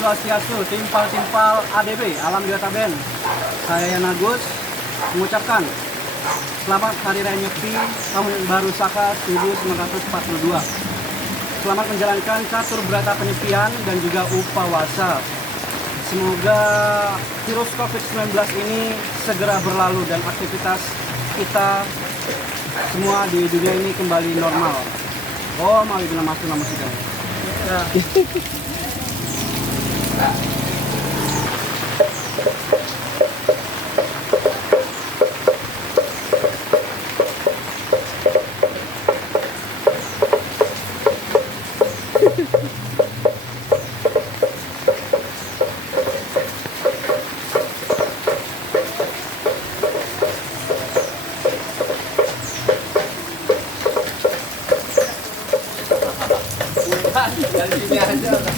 Swastiastu, timpal-timpal ADB, Alam Dewata Band. Saya Yan Agus mengucapkan selamat Hari Raya Nyepi Tahun Baru Saka 1942. Selamat menjalankan catur berata penyepian dan juga upawasa. Semoga virus COVID-19 ini segera berlalu dan aktivitas kita semua di dunia ini kembali normal. Oh, mau bilang masuk nama sudah. Ya. Dari sini aja.